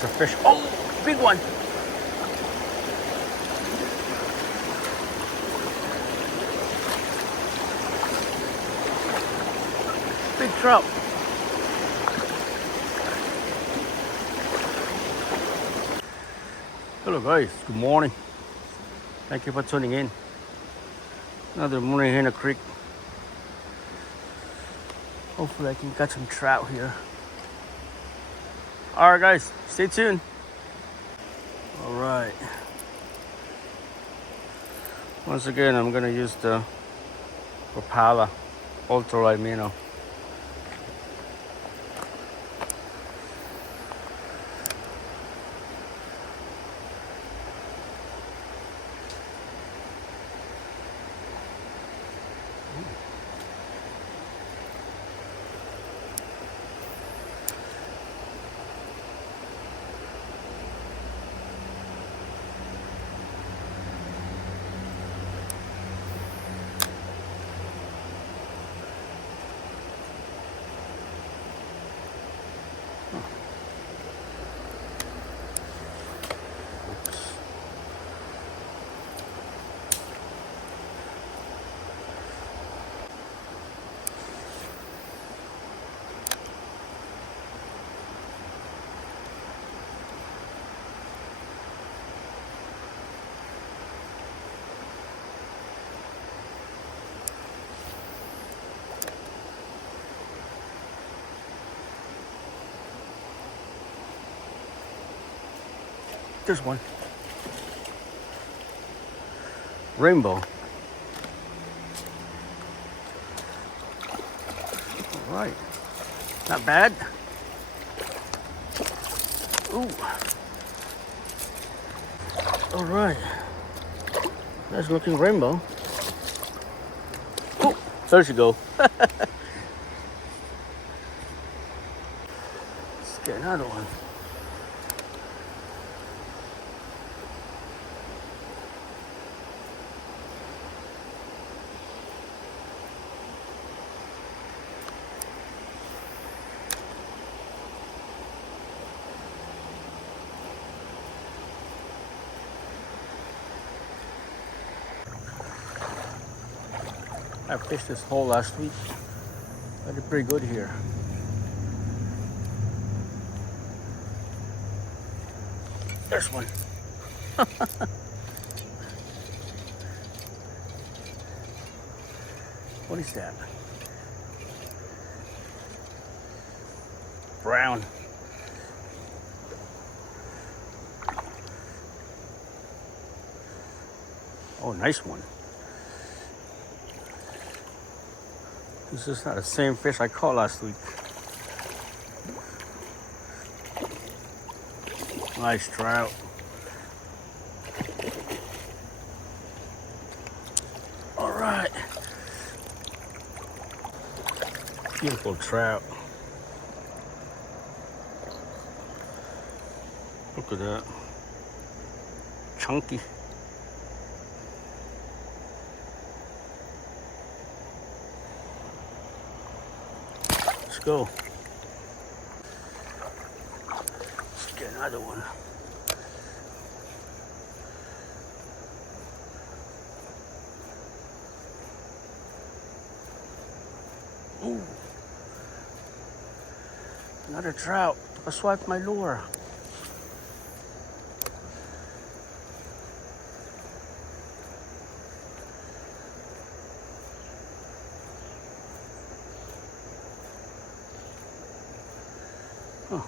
There's a fish. Oh, big one. Big trout. Hello guys, good morning. Thank you for tuning in. Another morning here in the creek. Hopefully I can catch some trout here. Alright guys, stay tuned. Alright. Once again, I'm gonna use the Rapala ultralight minnow. There's one. Rainbow. All right. Not bad. Ooh. All right. Nice looking rainbow. Oh, there you go. Let's get another one. I fished this hole last week. I did pretty good here. There's one. What is that? Brown. Oh, nice one. This is not the same fish I caught last week. Nice trout. All right. Beautiful trout. Look at that. Chunky. Let's go. Let's get another one. Ooh. Another trout. I swiped my lure. Huh.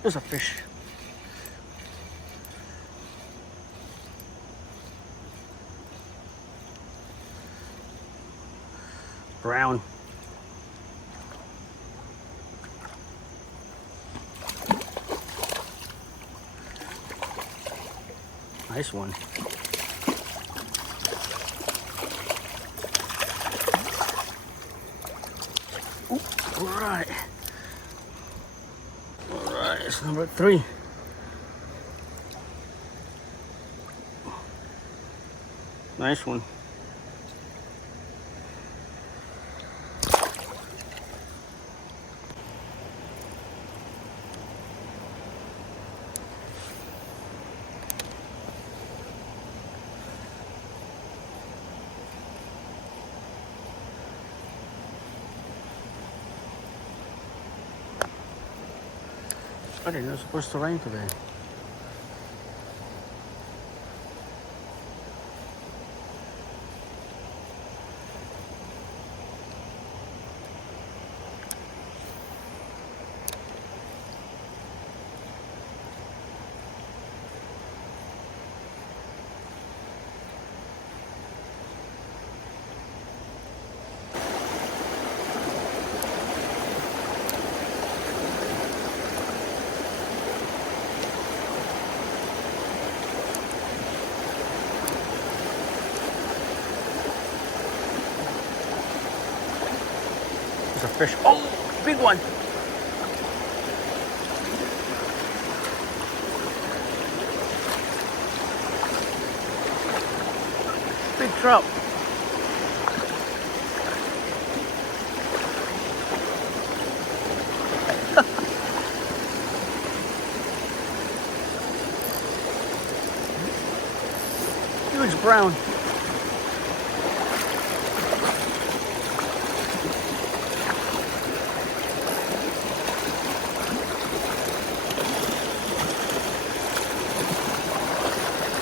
There's a fish. Brown. Nice one. Number 3. Nice one. I didn't know it was supposed to rain today. There's a fish. Oh, big one. Big trout. Huge brown.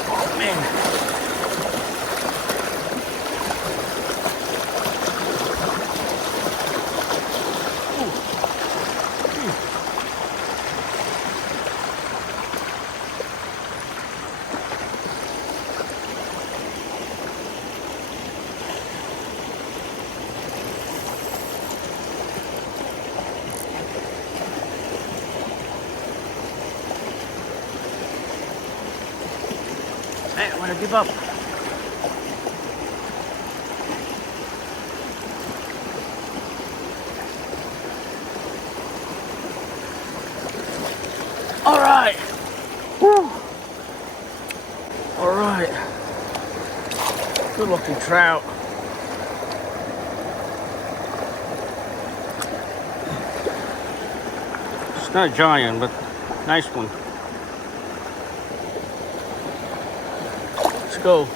Oh man. Hey, I want to give up. All right. Woo. All right. Good looking trout. It's not a giant, but nice one. Let's go.